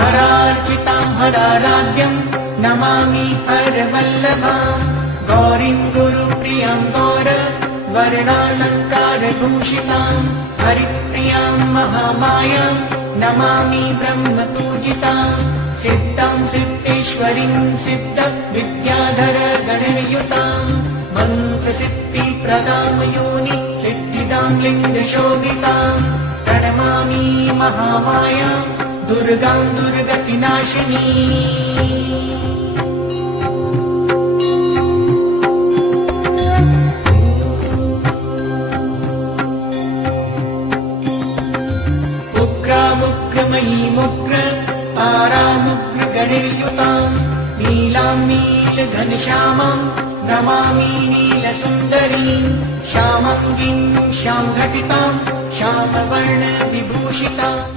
हरार्चितां हराराध्यं नमामि हरवल्लभां गौरीं गुरुप्रियां गौर वर्णालङ्कारभूषितां हरिप्रियां महामायां नमामि ब्रह्मपूजितां सिद्धां सिद्धेश्वरीं सिद्धविद्याधर गणयुतां मन्त्रसिद्धिप्रदां योनि सिद्धिदां लिङ्गशोभितां प्रणमामि महामायां दुर्गां दुर्गतिनाशिनी मुग्र तारामुग्र गणयुतां नीलां नीलघनश्यामां नमामि नीलसुन्दरीं श्यामाङ्गीं श्यामघटितां श्यामवर्णविभूषिताम्